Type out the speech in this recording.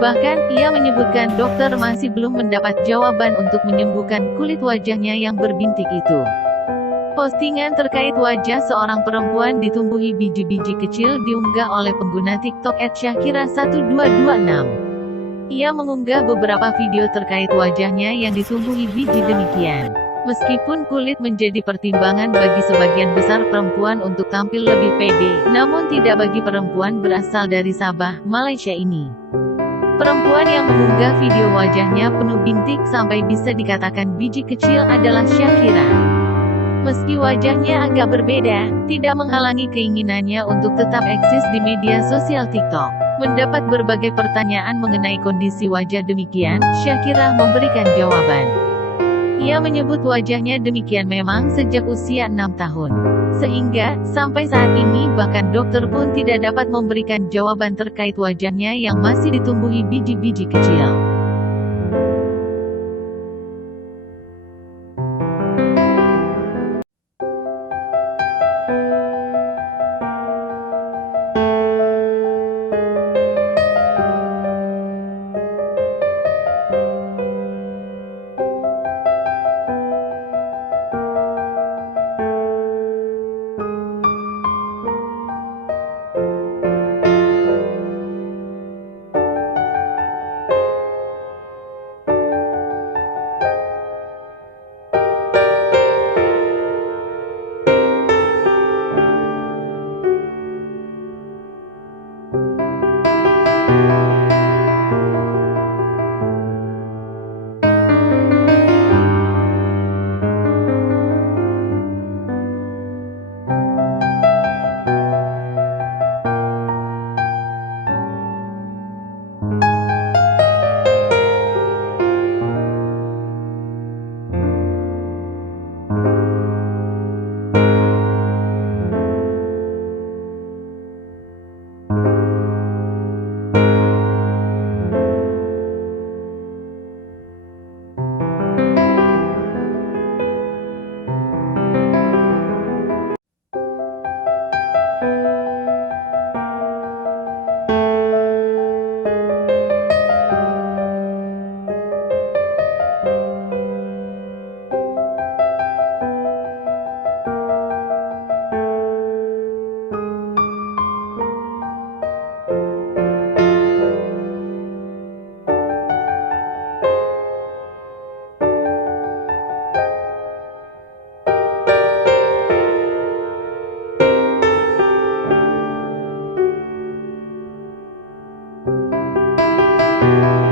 Bahkan, ia menyebutkan dokter masih belum mendapat jawaban untuk menyembuhkan kulit wajahnya yang berbintik itu. Postingan terkait wajah seorang perempuan ditumbuhi biji-biji kecil diunggah oleh pengguna TikTok @syakira1226. Ia mengunggah beberapa video terkait wajahnya yang ditumbuhi biji demikian. Meskipun kulit menjadi pertimbangan bagi sebagian besar perempuan untuk tampil lebih pede, namun tidak bagi perempuan berasal dari Sabah, Malaysia ini. Perempuan yang mengunggah video wajahnya penuh bintik sampai bisa dikatakan biji kecil adalah Syakira. Meski wajahnya agak berbeda, tidak menghalangi keinginannya untuk tetap eksis di media sosial TikTok. Mendapat berbagai pertanyaan mengenai kondisi wajah demikian, Syakira memberikan jawaban. Ia menyebut wajahnya demikian memang sejak usia 6 tahun. Sehingga, sampai saat ini bahkan dokter pun tidak dapat memberikan jawaban terkait wajahnya yang masih ditumbuhi biji-biji kecil.